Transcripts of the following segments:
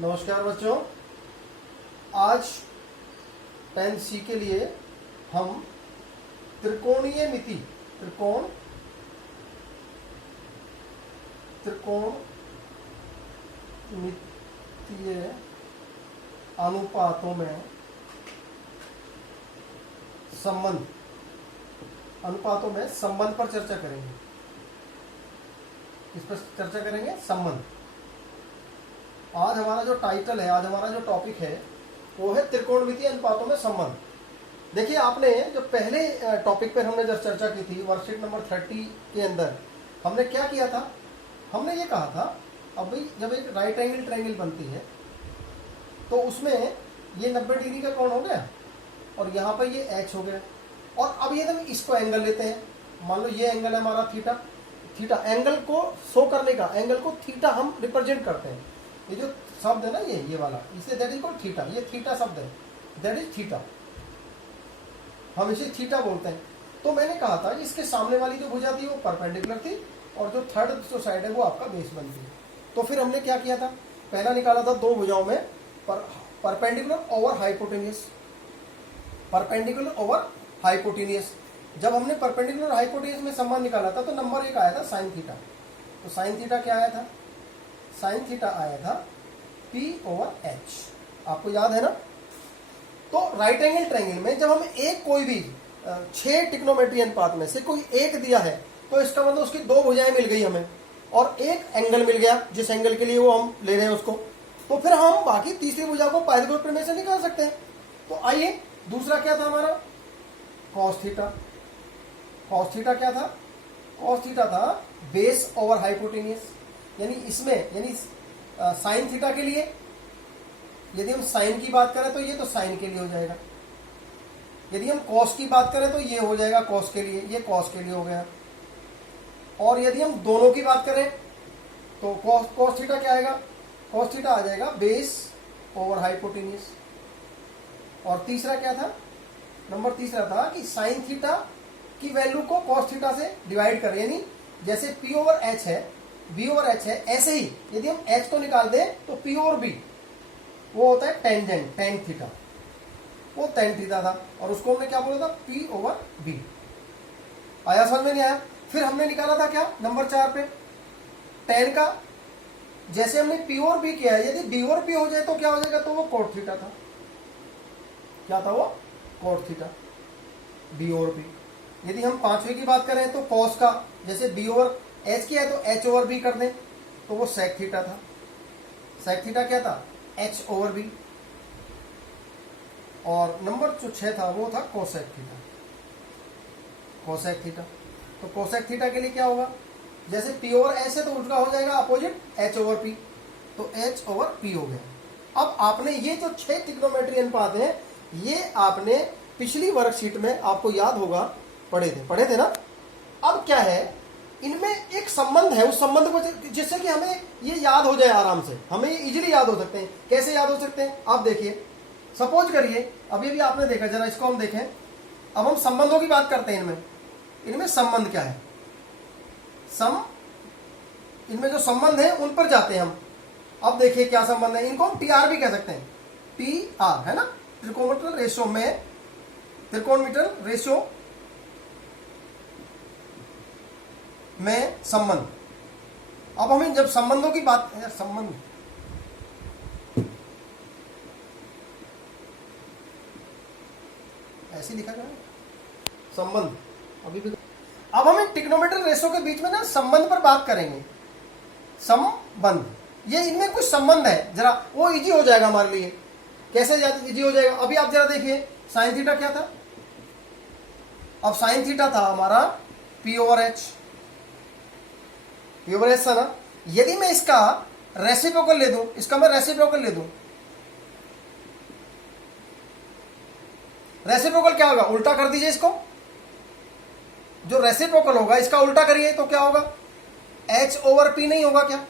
नमस्कार बच्चों। आज 10 सी के लिए हम त्रिकोणीय मिति त्रिकोणमितीय अनुपातों में संबंध पर चर्चा करेंगे। इस पर चर्चा करेंगे संबंध। आज हमारा जो टाइटल है, आज हमारा जो टॉपिक है वो है त्रिकोणमितीय अनुपातों में संबंध। देखिए, आपने जो पहले टॉपिक पर हमने जब चर्चा की थी वर्कशीट नंबर 30 के अंदर हमने क्या किया था? हमने ये कहा था, अब भाई जब एक राइट एंगल ट्रायंगल बनती है तो उसमें ये 90 डिग्री का कोण हो गया और यहाँ पर ये एच हो गया। और अब ये हम इसको एंगल लेते हैं। मान लो ये एंगल है हमारा थीटा। एंगल को शो करने का, एंगल को थीटा हम रिप्रेजेंट करते हैं। ये जो शब्द है ना, ये वाला, इसे दैट इज कॉल्ड थीटा। ये थीटा शब्द है, दैट इज थीटा। हम इसे थीटा बोलते हैं। तो मैंने कहा था कि इसके सामने वाली जो भुजा थी वो परपेंडिकुलर थी और जो थर्ड जो साइड है वो आपका बेस बनती है। तो फिर हमने क्या किया था? पहला निकाला था दो भुजाओं में perpendicular over hypotenuse. Perpendicular over hypotenuse. जब हमने परपेंडिकुलर हाइपोटेनियस में संबंध निकाला था तो नंबर 1 आया था साइन थीटा। तो साइन थीटा क्या आया था? साइन थीटा आया था P ओवर H। आपको याद है ना? तो राइट एंगल ट्रायंगल में जब हम एक कोई भी 6 ट्रिग्नोमेट्री अनुपात में से कोई एक दिया है तो इसका मतलब उसकी दो भुजाएं मिल गई हमें और एक एंगल मिल गया जिस एंगल के लिए वो हम ले रहे हैं उसको। तो फिर हम बाकी तीसरी भुजा को पाइथागोरस प्रमेय से निकाल सकते हैं। तो आइए, दूसरा क्या था हमारा? Cos theta. कॉस थीटा क्या था? कॉस थीटा था बेस ओवर हाइपोटेनियस। यानी इसमें, यानी साइन थीटा के लिए यदि हम साइन की बात करें तो ये तो साइन के लिए हो जाएगा। यदि हम कॉस की बात करें तो ये हो जाएगा कॉस के लिए, ये कॉस के लिए हो गया। और यदि हम दोनों की बात करें तो कॉस थीटा क्या आएगा? कॉस थीटा आ जाएगा बेस ओवर हाइपोटेनियस। और तीसरा क्या था? नंबर तीसरा था कि साइन थीटा की वैल्यू को कॉस थीटा से डिवाइड करें। यानी जैसे P ओवर H है, B ओवर H है, ऐसे ही यदि हम H को निकाल दें तो P ओवर B वो होता है टेंजेंट, टेन थीटा। वो टेन थीटा था और उसको हमने क्या बोला था? P over B। आया समझ में? नहीं आया? फिर हमने निकाला था क्या नंबर 4 पे? टेन का जैसे हमने P ओवर B किया है, यदि B ओवर P हो जाए तो क्या हो जाएगा? तो वो कोट थीटा था। क्या था वो? Cot theta, B over B। यदि हम पांचवे की बात करें तो कॉस का जैसे B ओवर H किया है तो H ओवर B कर दें तो वो सेक थीटा था। सेक थीटा क्या था? H over B। और नंबर जो 6 था वो था कोसेक थीटा। Cosec theta. तो कोसेक थीटा के लिए क्या होगा? जैसे P ओवर S है तो उल्टा हो जाएगा अपोजिट H ओवर P। तो H ओवर P हो गया। अब आपने ये जो 6 ट्रिग्नोमेट्री अनुपात है ये आपने पिछली वर्कशीट में आपको याद होगा पढ़े थे ना? अब क्या है, इनमें एक संबंध है, उस संबंध को जिससे कि हमें ये याद हो जाए आराम से, हमें इजीली याद हो सकते हैं। कैसे याद हो सकते हैं? आप देखिए, सपोज करिए अभी भी आपने देखा, जरा इसको हम देखें। अब हम संबंधों की बात करते हैं। इनमें संबंध क्या है? इनमें जो संबंध है उन पर जाते हैं हम। अब देखिए क्या संबंध है। इनको हम TR भी कह सकते हैं। TR है ना, त्रिकोणमितीय रेशियो में, त्रिकोणमितीय रेशियो में संबंध। अब हमें जब संबंधों की बात, संबंध ऐसे लिखा जाए संबंध अभी भी। अब हम ट्रिग्नोमेट्रिक रेशियो के बीच में ना संबंध पर बात करेंगे। संबंध, ये इनमें कुछ संबंध है, जरा वो इजी हो जाएगा हमारे लिए। कैसे इजी हो जाएगा? अभी आप जरा देखिए, साइन थीटा क्या था? अब साइन थीटा था हमारा P over H। P over H था ना? यदि मैं इसका रेसिप्रोकल ले दूं, इसका मैं रेसिप्रोकल ले दूं, रेसिप्रोकल क्या होगा? उल्टा कर दीजिए इसको। जो रेसिप्रोकल होगा इसका उल्टा करिए तो क्या होगा? H ओवर P नहीं होगा क्या?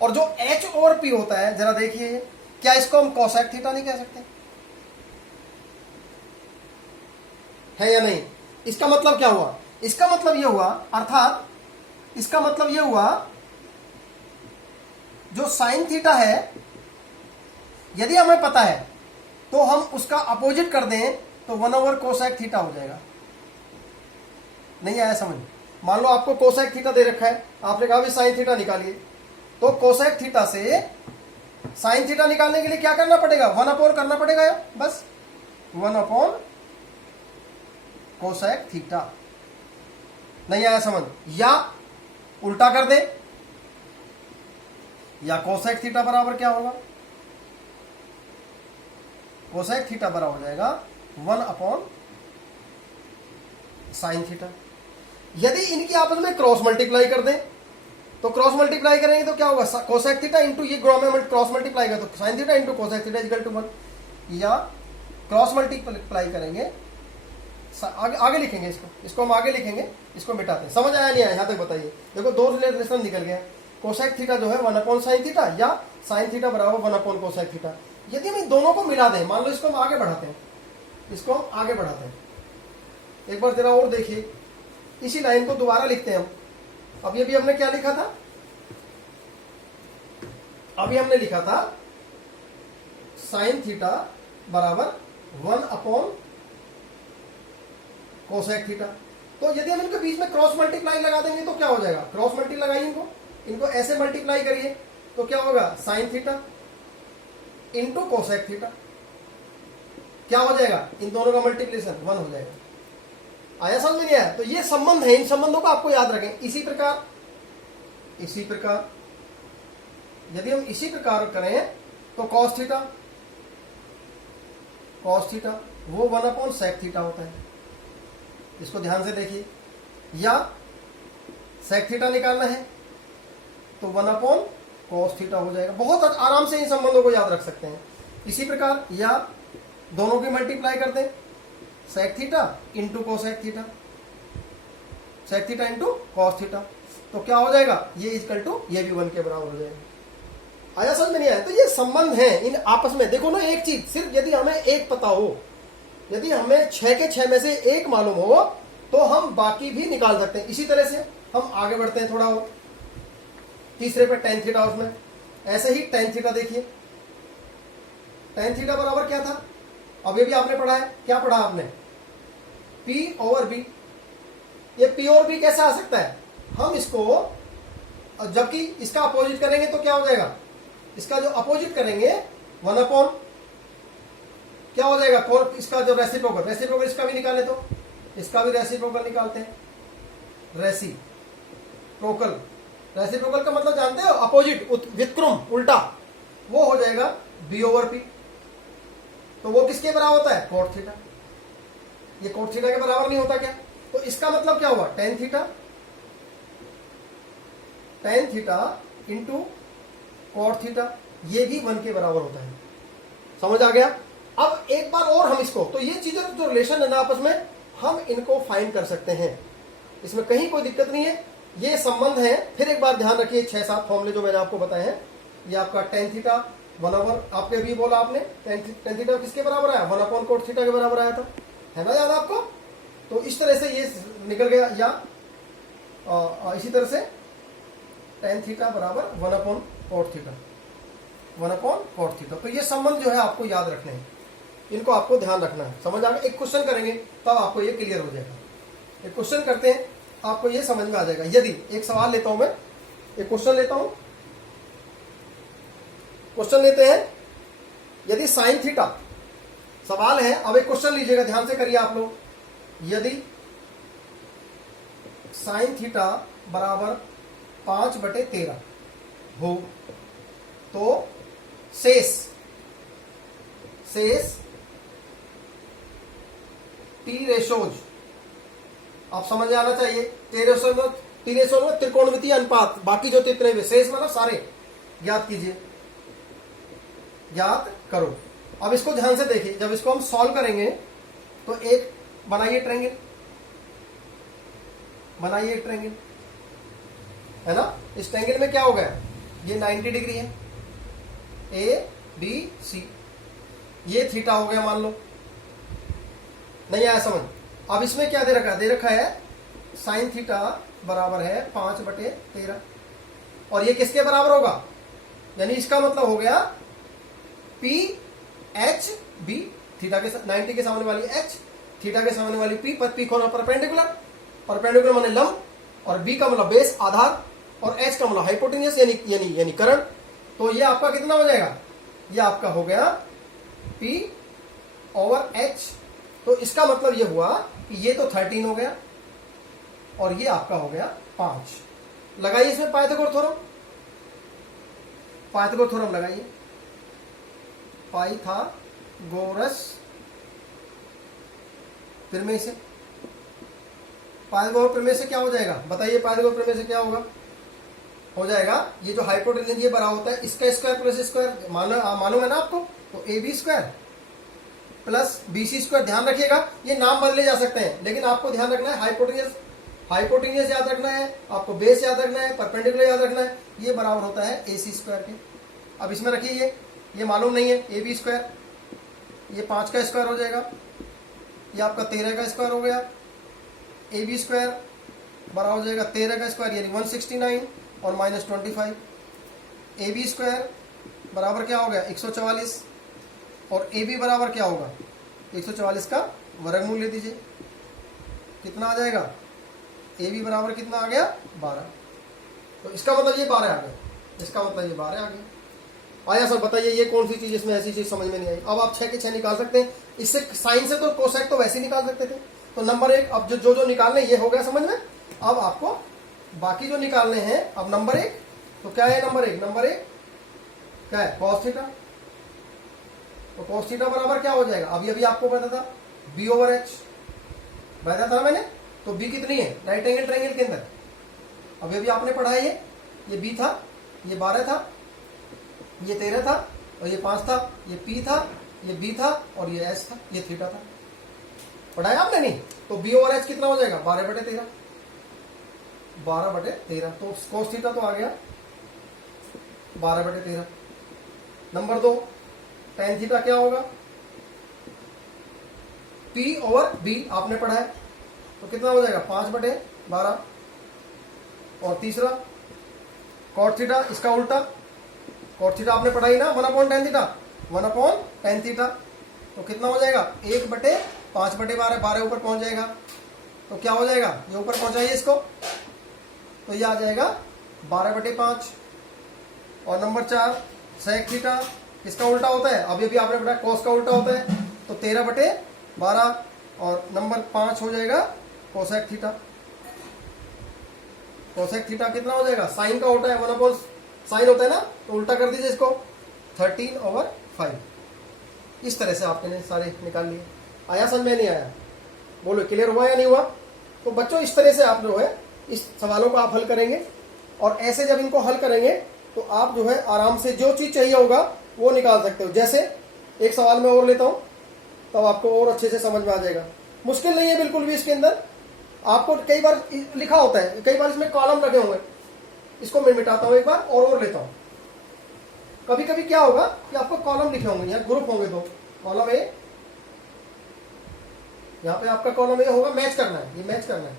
और जो H ओवर P होता है, जरा देखिए, क्या इसको हम कोसेक थीटा नहीं कह सकते? है या नहीं? इसका मतलब क्या हुआ? इसका मतलब यह हुआ, अर्थात इसका मतलब यह हुआ जो साइन थीटा है यदि हमें पता है तो हम उसका अपोजिट कर दें तो 1 कोसेक थीटा हो जाएगा। नहीं आया समझ? मान लो आपको कोसेक थीटा दे रखा है, आपने कहा भी साइन थीटा निकालिए, तो कोसेक थीटा से साइन थीटा निकालने के लिए क्या करना पड़ेगा? 1 करना पड़ेगा, बस 1 कोसेक थीटा। नहीं आया समझ? या उल्टा कर दे, या कोसेक थीटा बराबर क्या होगा? कोसेक थीटा बराबर हो जाएगा 1 साइन थीटा। यदि इनकी आपस में क्रॉस मल्टीप्लाई कर दें तो क्रॉस मल्टीप्लाई करेंगे तो क्या होगा? कोसेक थीटा इंटू ये क्रॉस मल्टीप्लाई कर तो sine theta into cosec theta equal to 1, या क्रॉस मल्टीप्लाई करेंगे, आगे लिखेंगे इसको हम आगे लिखेंगे, इसको मिटाते हैं। समझ आया नहीं आया यहां तक बताइए? देखो दो रिलेशन निकल गया। कोसेक थीटा जो है 1 साइन थीटा, या साइन थीटा बराबर 1 कोसेक थीटा। यदि हम इन दोनों को मिला दें, मान लो इसको हम आगे बढ़ाते हैं, इसको हम आगे बढ़ाते हैं, एक बार जरा और देखिए, इसी लाइन को दोबारा लिखते हैं हम। अभी अभी हमने क्या लिखा था? अभी हमने लिखा था साइन थीटा बराबर 1 कोसेक थीटा। तो यदि हम इनके बीच में क्रॉस मल्टीप्लाई लगा देंगे तो क्या हो जाएगा? क्रॉस मल्टीप्लाई लगाइए, इनको ऐसे मल्टीप्लाई करिए तो क्या होगा? Sign theta into cosec theta. क्या हो जाएगा? इन दोनों का मल्टीप्लिकेशन 1 हो जाएगा। आया समझ में नहीं आया? तो ये संबंध है, इन संबंधों को आपको याद रखें। इसी प्रकार यदि हम इसी प्रकार करें तो कॉस थीटा वो 1 सेक थीटा होता है। इसको ध्यान से देखिए। या सेक थीटा निकालना है तो 1 कॉस थीटा हो जाएगा। बहुत आराम से इन संबंधों को याद रख सकते हैं। इसी प्रकार या दोनों की मल्टीप्लाई कर दें, sec theta into cosec theta, sec theta into cos theta, तो क्या हो जाएगा? ये इक्वल टू ये भी 1 के बराबर हो जाएगा। आया समझ में नहीं आया? तो ये संबंध है इन आपस में। देखो ना, एक चीज सिर्फ यदि हमें एक पता हो, यदि हमें 6 के 6 में से एक मालूम हो तो हम बाकी भी निकाल सकते हैं। इसी तरह से हम आगे बढ़ते हैं थोड़ा और, तीसरे पे टेन थीटा, उसमें ऐसे ही टेन थीटा देखिए। टेन थीटा बराबर क्या था? अभी भी आपने पढ़ा है, क्या पढ़ा आपने? P over B। ये P और B कैसे आ सकता है? हम इसको जबकि इसका अपोजिट करेंगे तो क्या हो जाएगा? इसका जो अपोजिट करेंगे 1 क्या हो जाएगा? इसका जो रेसिप्रोकल इसका भी निकाले तो इसका भी रेसिप्रोकल निकालते हैं। रेसिप्रोकल का मतलब जानते हो? अपोजिट, व्युत्क्रम, उल्टा, वो हो जाएगा B ओवर P। तो वो किसके बराबर होता है? Cot theta. ये कॉट थीटा के बराबर नहीं होता क्या? तो इसका मतलब क्या हुआ? Tan theta into cot theta, ये भी 1 के बराबर होता है। समझ आ गया? अब एक बार और हम इसको, तो ये चीजें जो रिलेशन है ना आपस में, हम इनको फाइंड कर सकते हैं, इसमें कहीं कोई दिक्कत नहीं है। ये संबंध है। फिर एक बार ध्यान रखिए, 6-7 फॉर्मूले जो मैंने आपको बताए हैं। ये आपका टेन थीटा 1 आपके भी बोला आपने, टेन थीटा किसके बराबर आया? 1 कोट थीटा के बराबर आया था, है ना याद आपको? तो इस तरह से ये निकल गया। या इसी तरह से टेन थीटा बराबर 1 कोट थीटा, 1 कोट थीटा। तो ये संबंध जो है आपको याद रखने हैं, इनको आपको ध्यान रखना है। समझ आ गया? एक क्वेश्चन करेंगे तब आपको ये क्लियर हो जाएगा। एक क्वेश्चन करते हैं, आपको ये समझ में आ जाएगा। यदि एक सवाल लेता हूं मैं, एक क्वेश्चन लेता हूं, क्वेश्चन लेते हैं। यदि साइन थीटा, सवाल है, अब एक क्वेश्चन लीजिएगा, ध्यान से करिए आप लोग। यदि साइन थीटा बराबर 5/13 हो तो शेष टी रेशोज, आप समझ में आना चाहिए। टी रेशो में त्रिकोणमितीय अनुपात, बाकी जो जितने भी शेष मतलब सारे ज्ञात कीजिए, ज्ञात करो। अब इसको ध्यान से देखिए, जब इसको हम सॉल्व करेंगे तो एक बनाइए ट्रायंगल, बनाइए एक ट्रायंगल, है ना? इस ट्रायंगल में क्या हो गया? ये 90 डिग्री है, ABC, ये थीटा हो गया मान लो। नहीं आया समझ? अब इसमें क्या दे रखा है? दे रखा है साइन थीटा बराबर है 5/13, और ये किसके बराबर होगा? यानी इसका मतलब हो गया पी एच बी, थीटा के 90 के सामने वाली एच, थीटा के सामने वाली पी, पर पी कौन परपेंडिकुलर, परपेंडिकुलर माने लंब, और बी का मतलब बेस आधार, और एच का मतलब हाइपोटेन्यूस यानी करण। तो ये आपका कितना हो जाएगा, ये आपका हो गया पी ओवर एच। तो इसका मतलब ये हुआ कि ये तो 13 हो गया और ये आपका हो गया 5। लगाइए इसमें पाइथागोरस थ्योरम, पाइथागोरस थ्योरम लगाइए, पाइथागोरस प्रमेय से, पाइथागोरस प्रमेय से क्या हो जाएगा बताइए, पाइथागोरस प्रमेय से क्या होगा, हो जाएगा ये जो हाइपोटेन्यूस ये बराबर होता है इसका स्क्वायर प्लस स्क्वायर, मालूम है ना आपको, तो A B square plus B C square. ध्यान रखिएगा ये नाम बदले जा सकते हैं, लेकिन आपको ध्यान रखना है हाइपोटेन्यूस याद रखना है, आपको बेस याद रखना है, परपेंडिकुलर याद रखना है, ये बराबर होता है ए सी स्क्वायर के। अब इसमें रखिए ये मालूम नहीं है, ए बी स्क्वायर, ये 5 का स्क्वायर हो जाएगा, ये आपका 13 का स्क्वायर हो गया, ए बी स्क्वायर बराबर हो जाएगा 13 का स्क्वायर यानी 169 और माइनस 25, ए बी स्क्वायर बराबर क्या हो गया 144, और ए बी बराबर क्या होगा 144 का वर्गमूल ले दीजिए, कितना आ जाएगा, ए बी बराबर कितना आ गया 12। तो इसका मतलब ये 12 आ गया, इसका मतलब ये 12 आ गया। आया सर बताइए ये कौन सी चीज इसमें ऐसी चीज समझ में नहीं आई। अब आप 6 के 6 निकाल सकते हैं, इससे साइन से तो कोसेक तो वैसे ही निकाल सकते थे। तो नंबर 1 अब जो निकालने ये हो गया समझ में। अब आपको बाकी जो निकालने हैं, अब नंबर 1 तो क्या है, नंबर 1 क्या है कॉस थीटा। तो कॉस थीटा बराबर क्या हो जाएगा, अभी आपको पता था बी ओवर एच बताया था ना मैंने। तो बी कितनी है राइट एंगल ट्रायंगल के अंदर, अभी आपने पढ़ा है ये बी था, ये 12 था, ये 13 था, और ये 5 था, ये पी था, ये बी था, और ये एच था, ये थीटा था। पढ़ाया आपने नहीं, तो बी ओवर एच कितना हो जाएगा 12/13, 12/13। तो कोस थीटा तो आ गया 12/13। नंबर 2 टेन थीटा क्या होगा, पी ओवर बी आपने पढ़ा है, तो कितना हो जाएगा 5/12। और तीसरा कॉट थीटा, इसका उल्टा, कॉट थीटा आपने पढ़ा ही ना 1/tan थीटा, 1/tan थीटा। तो कितना हो जाएगा 1/5/12, 12 ऊपर पहुंच जाएगा, तो क्या हो जाएगा ये ऊपर पहुंचाइए इसको, तो ये आ जाएगा 12/5। और नंबर 4 सेक थीटा, इसका उल्टा होता है, अभी आपने पढ़ा कॉस का उल्टा होता है, तो 13/12। और नंबर 5 हो जाएगा कोसेक थीटा। कोसेक थीटा कितना हो जाएगा, साइन का उल्टा है 1/, साइन होता है ना, तो उल्टा कर दीजिए इसको 13/5। इस तरह से आपने सारे निकाल लिए। आया समझ में नहीं आया, बोलो क्लियर हुआ या नहीं हुआ। तो बच्चों इस तरह से आप जो है इस सवालों को आप हल करेंगे, और ऐसे जब इनको हल करेंगे तो आप जो है आराम से जो चीज चाहिए होगा वो निकाल सकते हो। जैसे एक सवाल में और लेता हूं, तब आपको और अच्छे से समझ में आ जाएगा। मुश्किल नहीं है बिल्कुल भी, इसके अंदर आपको कई बार लिखा होता है, कई बार इसमें कॉलम लगे होंगे, इसको मैं मिटाता हूं एक बार और लेता हूं। कभी कभी क्या होगा कि आपको कॉलम लिखे होंगे, यहाँ ग्रुप होंगे, दो कॉलम ए, यहाँ पे आपका कॉलम ए होगा, मैच करना है, ये मैच करना है,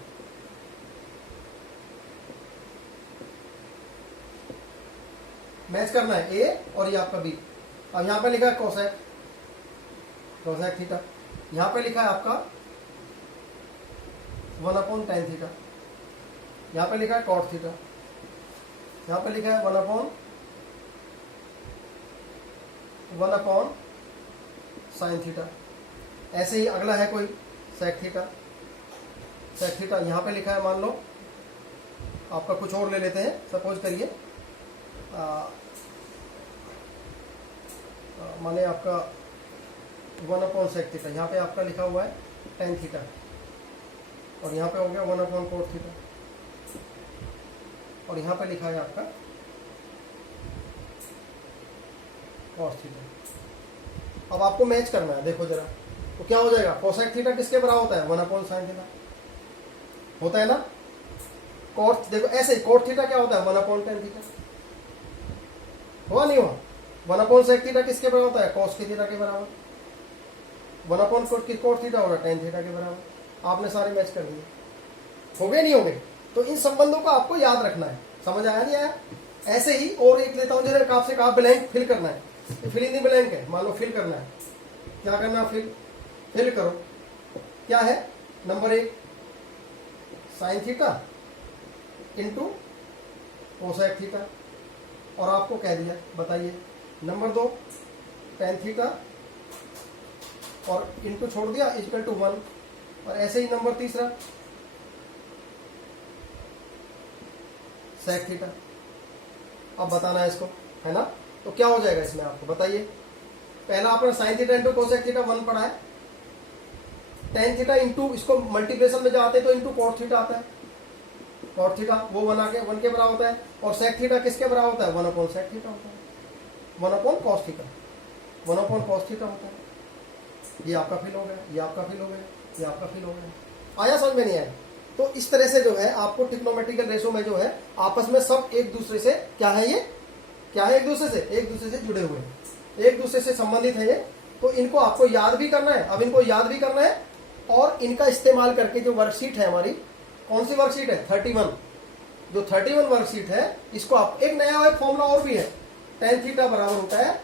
मैच करना है ए और ये आपका बी। अब यहाँ पे लिखा है कोसेक, कोसेक थीटा, यहाँ पे लिखा है आपका 1/tan थीटा, यहाँ पे लिखा है कॉट थीटा, यहाँ पे लिखा है 1/sin थीटा। ऐसे ही अगला है कोई सेक थीटा, सेक थीटा यहाँ पे लिखा है, मान लो आपका कुछ और ले लेते हैं, सपोज करिए माने आपका 1/sec थीटा, यहाँ पे आपका लिखा हुआ है tan थीटा, और यहाँ पे हो गया 1/cot थीटा, और यहाँ पे लिखा है आपका cos थीटा। अब आपको मैच करना है, देखो जरा, तो क्या हो जाएगा, कोसेक थीटा किसके बराबर होता है 1/sin थीटा होता है ना। कॉट देखो ऐसे, cot थीटा क्या होता है 1/tan थीटा, हुआ नहीं हुआ। 1/sec थीटा किसके बराबर होता है cos के थीटा के बराबर, 1/cot थीटा होगा tan थीटा के बराबर। आपने सारे मैच कर दिए, हो गए नहीं हो गए। तो इन संबंधों को आपको याद रखना है, समझ आया नहीं आया। ऐसे ही और एक लेता हूं, जरा आपसे कहा ब्लैंक फिल करना है, फिल इन द ब्लैंक है, मान लो फिल करना है, क्या करना, फिल करो। क्या है, number 1 sign theta into cosec theta, और आपको कह दिया, बताइए। नंबर 2 टेन थीटा और इंटू छोड़ दिया इक्वल टू 1, और ऐसे ही नंबर 3 सेक थीटा। अब बताना है इसको, है ना। तो क्या हो जाएगा इसमें, आपको बताइए। पहला आपने sign theta into cosec theta 1 पढ़ा है, टेन थीटा इंटू, इसको मल्टीप्लिकेशन में जाते हैं तो इंटू कॉट थीटा आता है, कॉट थीटा वो 1 के बराबर होता है, और सेक थीटा किसके बराबर होता है, 1 अपॉन सेक थीटा होता है, 1 upon cos theta, 1 upon cos theta होता है। ये आपका फिल हो गया, ये आपका फिल हो गया, ये आपका फिल हो गया। आया समझ में, नहीं आया? तो इस तरह से जो है आपको ट्रिग्नोमेट्रिकल रेशो में जो है आपस में सब एक दूसरे से क्या है, ये क्या है, एक दूसरे से जुड़े हुए हैं, एक दूसरे से संबंधित है ये। तो इनको आपको याद भी करना है, अब इनको याद भी करना है, और इनका इस्तेमाल करके जो वर्कशीट है हमारी, कौन सी वर्कशीट है, 31, जो 31 वर्कशीट है, इसको आप एक नया एक फॉर्मूला और भी है, टेन थीटा बराबर होता है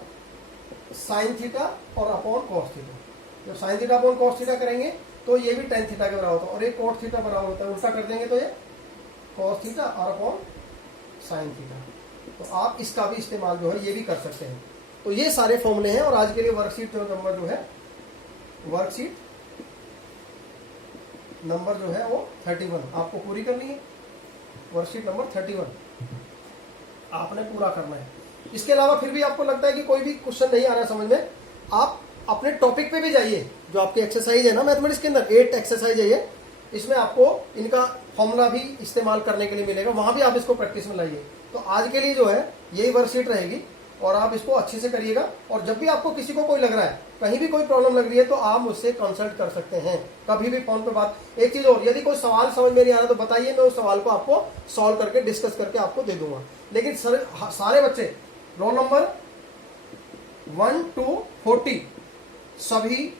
साइन थीटा और अपॉन कॉस थीटा। जब sine theta upon cos theta करेंगे तो ये भी टेन थीटा के बराबर होता है, और एक कॉट थीटा बराबर होता है, उल्टा कर देंगे तो ये कॉस थीटा और अपॉन साइन थीटा। तो आप इसका भी इस्तेमाल जो है ये भी कर सकते हैं। तो ये सारे फॉर्मूले हैं, और आज के लिए वर्कशीट नंबर जो है, वर्कशीट नंबर जो है वो 31 आपको पूरी करनी है। वर्कशीट नंबर 31 आपने पूरा करना है। इसके अलावा फिर भी आपको लगता है कि कोई भी क्वेश्चन नहीं आ रहा समझ में, आप अपने टॉपिक पे भी जाइए, जो आपकी एक्सरसाइज है ना मैथमेटिक्स के अंदर 8 एक्सरसाइज है ये, इसमें आपको इनका फॉर्मूला भी इस्तेमाल करने के लिए मिलेगा, वहां भी आप इसको प्रैक्टिस में लाइए। तो आज के लिए जो है यही वर्कशीट रहेगी, और आप इसको अच्छे से करिएगा। और जब भी आपको किसी को कोई लग रहा है, कहीं भी कोई प्रॉब्लम लग रही है, तो आप मुझसे कंसल्ट कर सकते हैं कभी भी फोन पे बात। एक चीज और, यदि कोई सवाल समझ में नहीं आ रहा तो बताइए, मैं उस सवाल को आपको सॉल्व करके डिस्कस करके आपको दे दूंगा। लेकिन सारे बच्चे रोल नंबर 1 to 40 सभी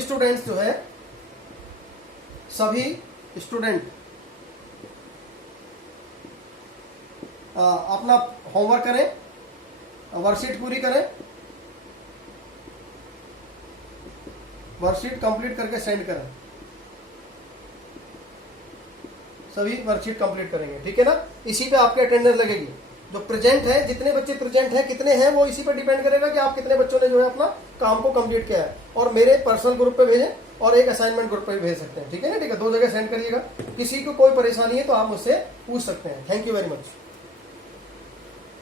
स्टूडेंट्स जो है, सभी स्टूडेंट अपना होमवर्क करें, वर्कशीट पूरी करें, वर्कशीट कंप्लीट करके सेंड करें। सभी वर्कशीट कंप्लीट करेंगे, ठीक है ना। इसी पे आपके अटेंडेंस लगेगी। जो प्रेजेंट है, जितने बच्चे प्रेजेंट हैं, कितने हैं, वो इसी पर डिपेंड करेगा कि आप कितने बच्चों ने जो है अपना काम को कंप्लीट किया है। और मेरे पर्सनल ग्रुप पे भेजें, और एक असाइनमेंट ग्रुप पे भी भेज सकते हैं, ठीक है ना। ठीक है, 2 जगह सेंड करिएगा। किसी को कोई परेशानी है तो आप मुझसे पूछ सकते हैं। Thank you very much.